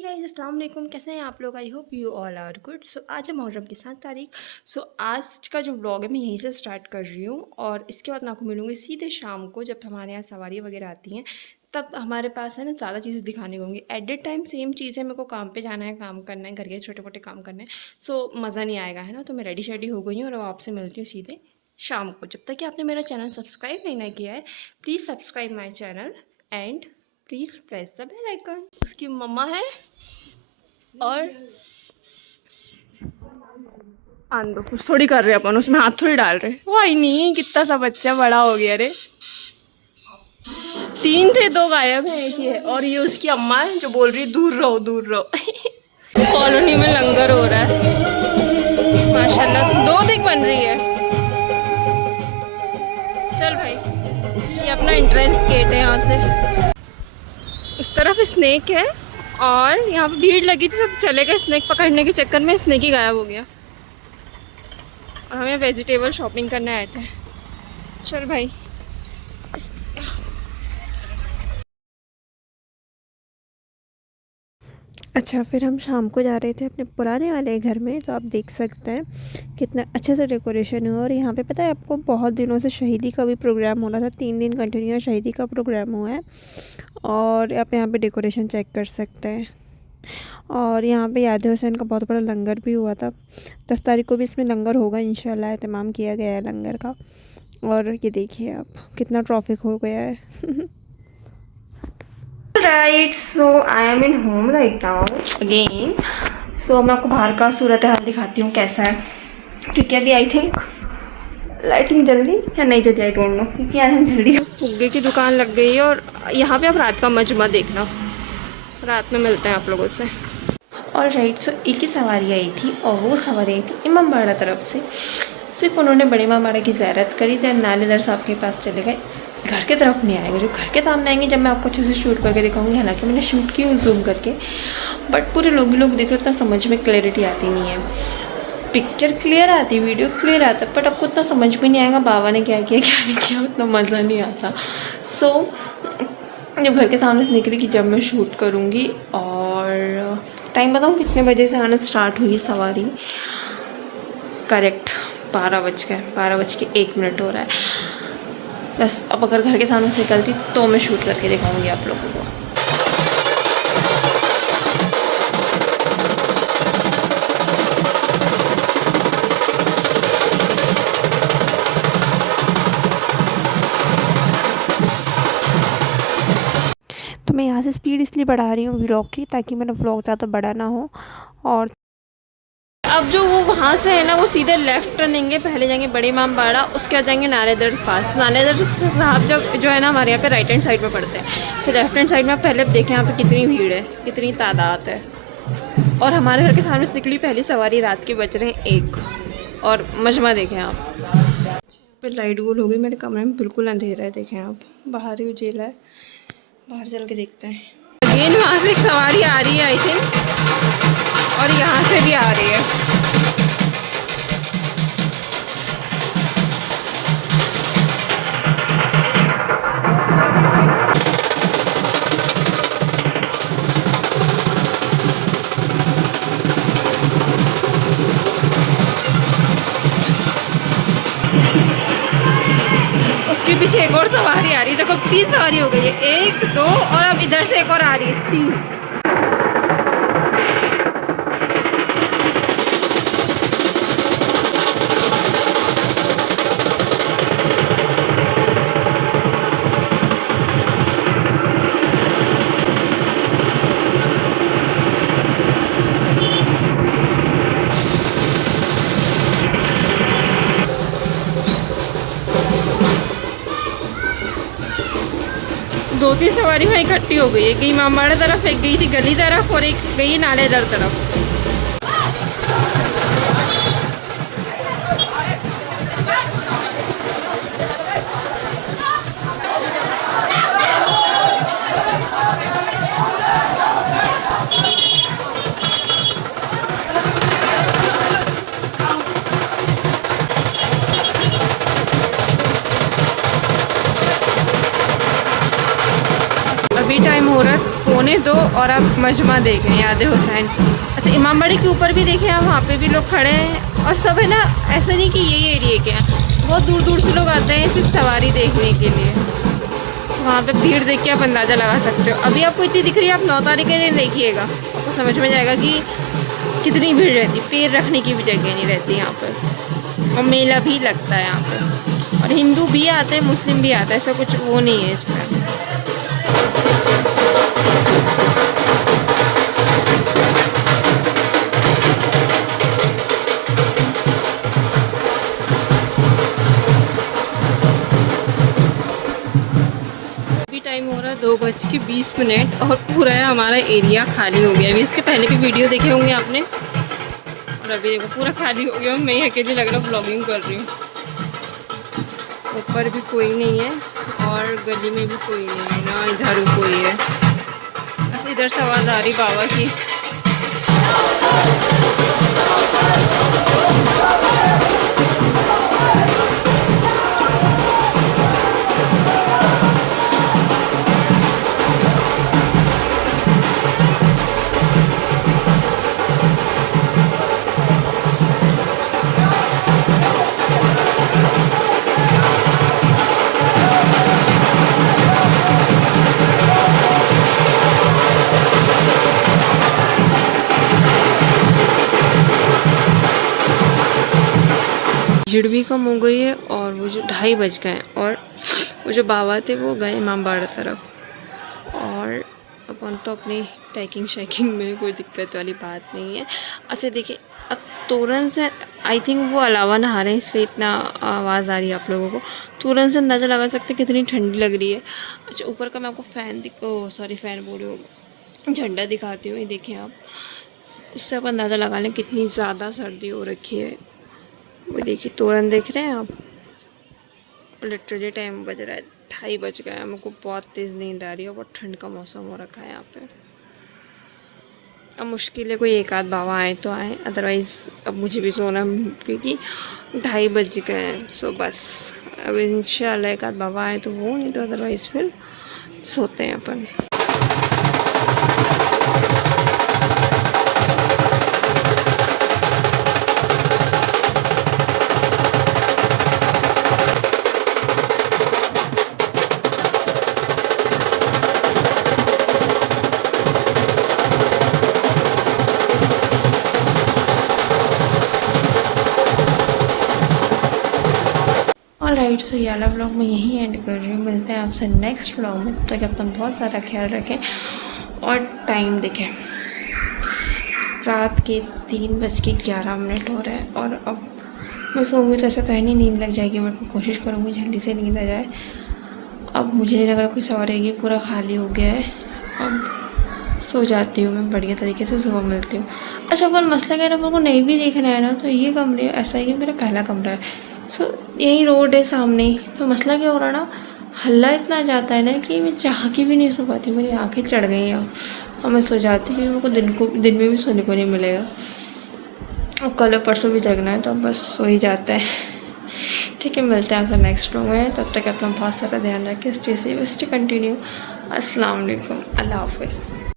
Guys अस्सलाम वालेकुम। कैसे हैं आप लोग? I hope you all are good. So आज है मुहर्रम की 7 तारीख। सो आज का जो व्लॉग है मैं यहीं से स्टार्ट कर रही हूँ और इसके बाद मैं आपको मिलूँगी सीधे शाम को, जब हमारे यहाँ सवारी वगैरह आती हैं। तब हमारे पास है ना ज़्यादा चीज़ें दिखाने को होंगी। एट द टाइम सेम चीज़ है, मेरे को काम पे जाना है, काम करना है, घर के छोटे मोटे काम करने हैं। सो मज़ा नहीं आएगा, है ना। तो मैं रेडी शेडी हो गई हूँ और अब आपसे मिलती हूँ सीधे शाम को। जब तक कि आपने मेरा चैनल सब्सक्राइब नहीं ना किया है, please subscribe my channel and please press the bell icon. उसकी मम्मा है और आंदो कुछ थोड़ी कर रहे अपन, उसमें हाथ थोड़ी डाल रहे। वही नहीं, कितना सा बच्चा बड़ा हो गया रे। 3 थे, 2 गायब है, एक ही है। और ये उसकी अम्मा है जो बोल रही है दूर रहो दूर रहो। कॉलोनी में लंगर हो रहा है माशाल्लाह, 2 दिख बन रही है। चल भाई, ये अपना एंट्रेंस गेट है। यहाँ से उस तरफ स्नेक है और यहाँ पे भीड़ लगी थी, सब चले गए स्नेक पकड़ने के चक्कर में। स्नेक ही गायब हो गया और हमें वेजिटेबल शॉपिंग करने आए थे। चल भाई, अच्छा, फिर हम शाम को जा रहे थे अपने पुराने वाले घर में। तो आप देख सकते हैं कितना अच्छे से डेकोरेशन हुआ। और यहाँ पे पता है आपको, बहुत दिनों से शहीदी का भी प्रोग्राम हो रहा था। 3 दिन कंटिन्यू शहीदी का प्रोग्राम हुआ है। और आप यहाँ पे डेकोरेशन चेक कर सकते हैं। और यहाँ पे याद हुसैन का बहुत बड़ा लंगर भी हुआ था। 10 तारीख को भी इसमें लंगर होगा इंशाल्लाह, एहतमाम किया गया है लंगर का। और ये देखिए आप, कितना ट्रैफिक हो गया है। Right, so I am in home right now again. So मैं आपको बाहर का सूरत हाल दिखाती हूँ कैसा है, क्योंकि अभी आई थिंक लाइटिंग जल रही या नहीं जल्दी, आई डोंट नो, क्योंकि आज हम जल्दी। फुग्गे की दुकान लग गई है और यहाँ पे आप रात का मजमा देखना, रात में मिलते हैं आप लोगों से। और राइट, सो एक ही सवारी आई थी और वो सवारी आई थी इमामबाड़ा तरफ से। सिर्फ उन्होंने बड़े इमामबाड़ा की ज़ियारत करी, देन नालेदर साहब के पास चले गए। घर के तरफ नहीं आएगा, जो घर के सामने आएंगे जब मैं आपको अच्छे से शूट करके दिखाऊंगी। हालांकि मैंने शूट की हूँ जूम करके, बट पूरे लोग देख रहे, उतना समझ में क्लैरिटी आती नहीं है। पिक्चर क्लियर आती, वीडियो क्लियर आता, बट आपको उतना समझ में नहीं आएगा बाबा ने क्या किया क्या नहीं किया, उतना मज़ा नहीं आता। सो जब घर के सामने से निकली कि जब मैं शूट करूँगी। और टाइम बताऊँ कितने बजे से आना स्टार्ट हुई सवारी? करेक्ट 12 बज के 1 मिनट हो रहा है। बस अब अगर घर के सामने से निकलती तो मैं शूट करके दिखाऊंगी आप लोगों को। तो मैं यहाँ से स्पीड इसलिए बढ़ा रही हूँ व्लॉग की, ताकि मेरा व्लॉग ज़्यादा बड़ा ना हो। और अब जो वो वहाँ से है ना, वो सीधे लेफ्ट टर्नेंगे, पहले जाएंगे बड़े इमामबाड़ा, उसके बाद जाएंगे नालेदर पास। नालेदर साहब जब जो है ना हमारे यहाँ पे राइट हैंड साइड में पड़ते हैं। सो लेफ्ट हैंड साइड में आप पहले देखें यहाँ पे कितनी भीड़ है, कितनी तादाद है। और हमारे घर के सामने से निकली पहली सवारी, रात के बज रहे हैं 1। और मजमा देखें आप, फिर लाइट गोल हो गई। मेरे कमरे में बिल्कुल अंधेरा है, देखें आप, बाहर ही उजेला है। बाहर चल के देखते हैं। अगेन वहाँ से एक सवारी आ रही है आई थिंक, और यहाँ से भी आ रही है। उसके पीछे एक और सवारी आ रही है। देखो 3 सवारी हो गई है, 1 2 और अब इधर से एक और आ रही है, 3। दो 3 सवारी वहाँ इकट्ठी हो गई है। एक गई इमामबाड़ा तरफ, एक गई थी गली तरफ और एक गई नालेदर तरफ। अभी टाइम हो रहा है 1:45 और आप मजमा देखें, याद हुसैन। अच्छा, इमामबाड़ी के ऊपर भी देखें आप, वहाँ पे भी लोग खड़े हैं। और सब है ना, ऐसा नहीं कि यही एरिया के हैं, बहुत दूर दूर से लोग आते हैं सिर्फ सवारी देखने के लिए। तो वहाँ पे भीड़ देख के आप अंदाज़ा लगा सकते हो। अभी आपको इतनी दिख रही है, आप 9 तारीख के दिन देखिएगा, आपको समझ में जाएगा कि कितनी भीड़ रहती। पैर रखने की भी जगह नहीं रहती यहाँ पर। और मेला भी लगता है यहाँ पे, और हिंदू भी आते हैं, मुस्लिम भी आते हैं, ऐसा कुछ वो नहीं है इसमें। टाइम हो रहा है 2:20 और पूरा हमारा एरिया खाली हो गया। अभी इसके पहले की वीडियो देखे होंगे आपने, और अभी देखो पूरा खाली हो गया। मैं ही अकेले लग रहा ब्लॉगिंग कर रही हूँ। ऊपर भी कोई नहीं है और गली में भी कोई नहीं है, ना इधर कोई है। बस इधर से आवाज़ आ रही बाबा की। भीड़ भी कम हो गई है, और वो जो 2:30 बज गए हैं, और वो जो बाबा थे वो गए इमामबाड़ा तरफ। और अपन तो अपनी पैकिंग शैकिंग में कोई दिक्कत वाली बात नहीं है। अच्छा देखिए, अब तोरन से आई थिंक वो अलावा नहा रहे हैं, इसलिए इतना आवाज़ आ रही है आप लोगों को। तोरन से अंदाज़ा लगा सकते हैं कितनी ठंडी लग रही है। अच्छा, ऊपर का मैं आपको फ़ैन बोल रही हूँ, झंडा दिखाती हूँ, ये देखें आप। उससे आप अंदाज़ा लगा लें कितनी ज़्यादा सर्दी हो रखी है। वो देखिए तोरन देख रहे हैं आप। लिटरली टाइम बज रहा है 2:30 बज गए हैं। हमको बहुत तेज़ नींद आ रही है, बहुत ठंड का मौसम हो रखा है यहाँ पे। अब मुश्किल है कोई एक आध बाबा आए तो आए, अदरवाइज़ अब मुझे भी सोना, क्योंकि 2:30 बज गए हैं। सो बस अब इंशाल्लाह एक आध बाबा आए तो वो, नहीं तो अदरवाइज़ फिर सोते हैं अपन। ऑलराइट, सो ये वाला व्लॉग मैं यहीं एंड कर रही हूँ। मिलते हैं आपसे नेक्स्ट व्लॉग में। तब तक अपना बहुत सारा ख्याल रखें। और टाइम देखें, रात के 3:11 हो रहे हैं। और अब मैं सोऊंगी तो ऐसा तो है नहीं, नींद लग जाएगी, बट मैं कोशिश करूँगी जल्दी से नींद आ जाए। अब मुझे नहीं लग रहा कोई सवारेगी, पूरा खाली हो गया है। अब सो जाती हूँ मैं बढ़िया तरीके से, सुबह मिलती हूँ। अच्छा, अपन मसला क्या है ना, अपन को नहीं भी देखना है ना, तो ये कमरे ऐसा है कि मेरा पहला कमरा है। सो यही रोड है सामने ही। तो मसला क्या हो रहा ना, हल्ला इतना जाता है ना कि मैं चाह के भी नहीं सो पाती, मेरी आंखें चढ़ गई हैं। और मैं सो जाती हूँ, मेरे को दिन में भी सोने को नहीं मिलेगा। और कल परसों भी जगना है, तो अब बस सो ही जाता है। ठीक है, मिलते हैं आपसे नेक्स्ट व्लॉग में। तब तक अपना बहुत सारा ध्यान रखें। Stay safe, stay continue. अस्सलाम वालेकुम, अल्लाह हाफ़िज़।